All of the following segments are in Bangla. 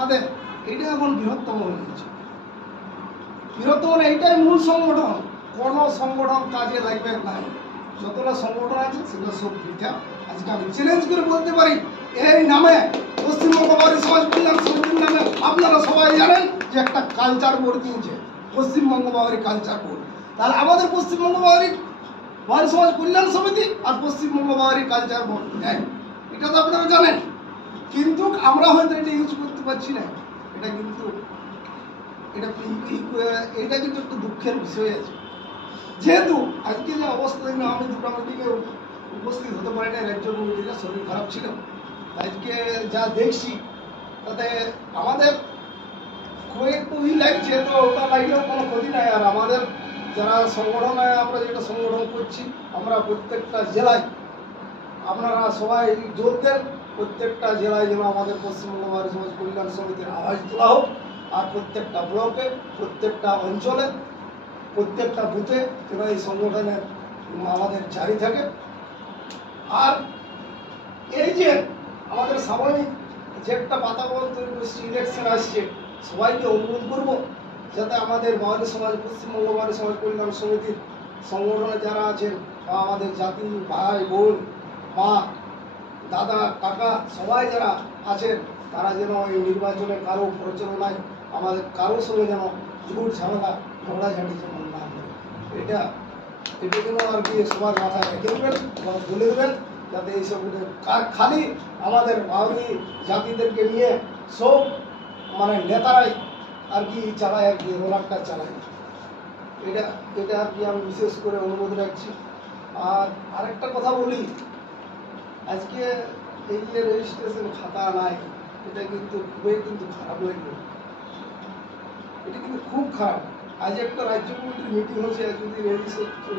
আমাদের এটা এখন বৃহত্তম হয়ে গেছে। বৃহত্তম এইটাই মূল সংগঠন। কোন সংগঠন কাজে লাগবে না, যতটা সংগঠন আছে সেগুলো সব বৃথা। আজকে আমি চ্যালেঞ্জ করে বলতে পারি, এই নামে পশ্চিমবঙ্গ বাউরি সমাজ কল্যাণ সমিতির নামে আপনারা সবাই জানেন যে একটা কালচার বোর্ড দিয়েছে, পশ্চিমবঙ্গ বাউরি কালচার বোর্ড। তাহলে আমাদের পশ্চিমবঙ্গ বাউরি সমাজ কল্যাণ সমিতি আর পশ্চিমবঙ্গ বাউরি কালচার বোর্ড, এটা তো আপনারা জানেন। কিন্তু আমরা হয়তো এটা ইউজ করতে পারছি না। এটা কিন্তু এটা কিন্তু একটু দুঃখের বিষয় আছে। যেহেতু আজকে যে অবস্থা দেখলাম, আমি দুটো মিটিংয়ে উপস্থিত হতে পারি না, রাজ্য কমিটির শরীর খারাপ ছিল। আজকে যা দেখছি তাতে আমাদের খুব একটু লাগছে, তো ওটা লাগলেও কোনো ক্ষতি নাই। আর আমাদের যারা সংগঠনে আমরা যেটা সংগঠন করছি, আমরা প্রত্যেকটা জেলায় আপনারা সবাই জোর দেন, প্রত্যেকটা জেলায় যেন আমাদের পশ্চিমবঙ্গ বাউরি সমাজ কল্যাণ সমিতির আওয়াজ তোলা হোক। আর প্রত্যেকটা ব্লকে, প্রত্যেকটা অঞ্চলে, প্রত্যেকটা বুথে যেন এই সংগঠনের আমাদের জারি থাকে। আর এই যে আমাদের সাময়িক যে একটা বাতাবরণ তৈরি করছে, ইলেকশন আসছে, সবাইকে অনুরোধ করব যাতে আমাদের বাউরি সমাজ, পশ্চিমবঙ্গ বাউরি সমাজ কল্যাণ সমিতির সংগঠনে যারা আছেন বা আমাদের জাতি ভাই বোন মা দাদা কাকা সবাই যারা আছেন, তারা যেন এই নির্বাচনে কারো প্রচারণায় আমাদের কারোর সঙ্গে যেন ঝুট ঝামেলা ঝগড়াঝাটি যেমন না করে, এটা যেন আর কি সবার মাথায় রেখে দেবেন এবং বলে দেবেন, যাতে এইসব খালি আমাদের বাউরি জাতিদেরকে নিয়ে সব মানে নেতারাই আর কি চালায়, আর কি রোলারটা চালায়। এটা আর কি আমি বিশেষ করে অনুরোধ রাখছি। আর আরেকটা কথা বলি, আজকে এই যে রেজিস্ট্রেশন খাতা নাই, এটা কিন্তু খুবই খারাপ লাগলো। এটা কিন্তু খুব খারাপ। আজ একটা রাজ্য কমিটির মিটিং হচ্ছে, যদি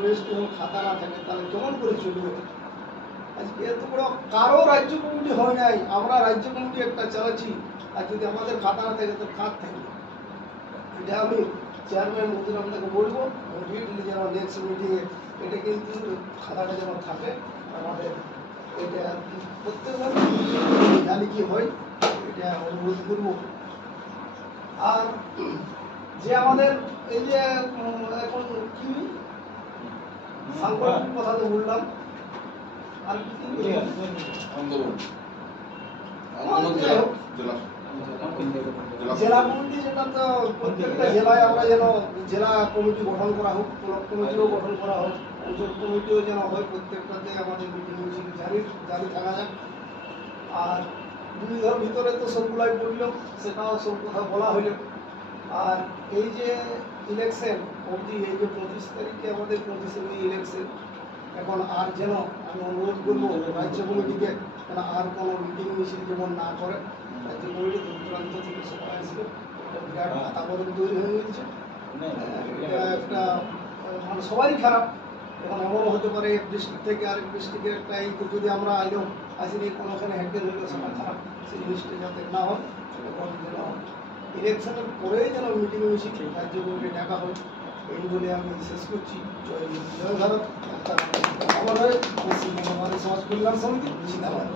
রেজিস্ট্রেশন খাতা না থাকে তাহলে কেমন করে চলবে? আজকে এত বড় কারো রাজ্য কমিটি হয় নাই, আমরা রাজ্য কমিটি একটা চালাচ্ছি, আর যদি আমাদের খাতা না থাকে তো কার থাকবে? এটা আমি চেয়ারম্যান মন্ত্রী আপনাকে বলবো, ইমিডিয়েটলি যেন নেক্সট মিটিংয়ে এটা কিন্তু খাতাটা যেন থাকে আমাদের। এটা প্রত্যেকবার জানি কি হয়, এটা অনুরোধ করব। আর যে আমাদের এই যে এখন কি সাংগঠনিক কথা তো বললাম, আর কি জেলা কমিটি, যেটা তো প্রত্যেকটা জেলায় আমরা যেন জেলা কমিটি গঠন করা হোক, ব্লক কমিটিও গঠন করা হোক, অঞ্চল কমিটিও যেন হয়, প্রত্যেকটাতে আমাদের মিটিং মিছিল জারি থাকা যাক। আর দুই ভিতরে তো সবগুলাই বলল, সেটাও সব কথা বলা হইল। আর এই যে ইলেকশন অবধি, এই যে 25 তারিখে আমাদের 25 ইলেকশন, এখন আর যেন আমি অনুরোধ করবো রাজ্য কমিটিকে যেন আর কোনো মিটিং মিছিল যেমন না করে। রাজ্য কমিটি দূর দূরান্ত থেকে সবাই আসবে, বিরাট বাতাবরণ তৈরি হয়ে গেছে। এটা একটা মানে সবারই খারাপ। এখন এমনও হতে পারে এক ডিস্ট্রিক্ট থেকে আরেক ডিস্ট্রিক্টের একটা এই যদি আমরা আইলেও আসলে কোনোখানে হ্যান্ডেল হইলে সেটা খারাপ, সেই জিনিসটা যাতে না হয়। এখন যেন ইলেকশনের পরেই যেন মিটিং মিছিল রাজ্য কমিটি ডাকা হয়, এই বলে আমি শেষ করছি। জয় জয় ভারত। আমার পশ্চিমবঙ্গ বাউরি সমাজ কল্যাণ সমিতি জিন্দাবাদ।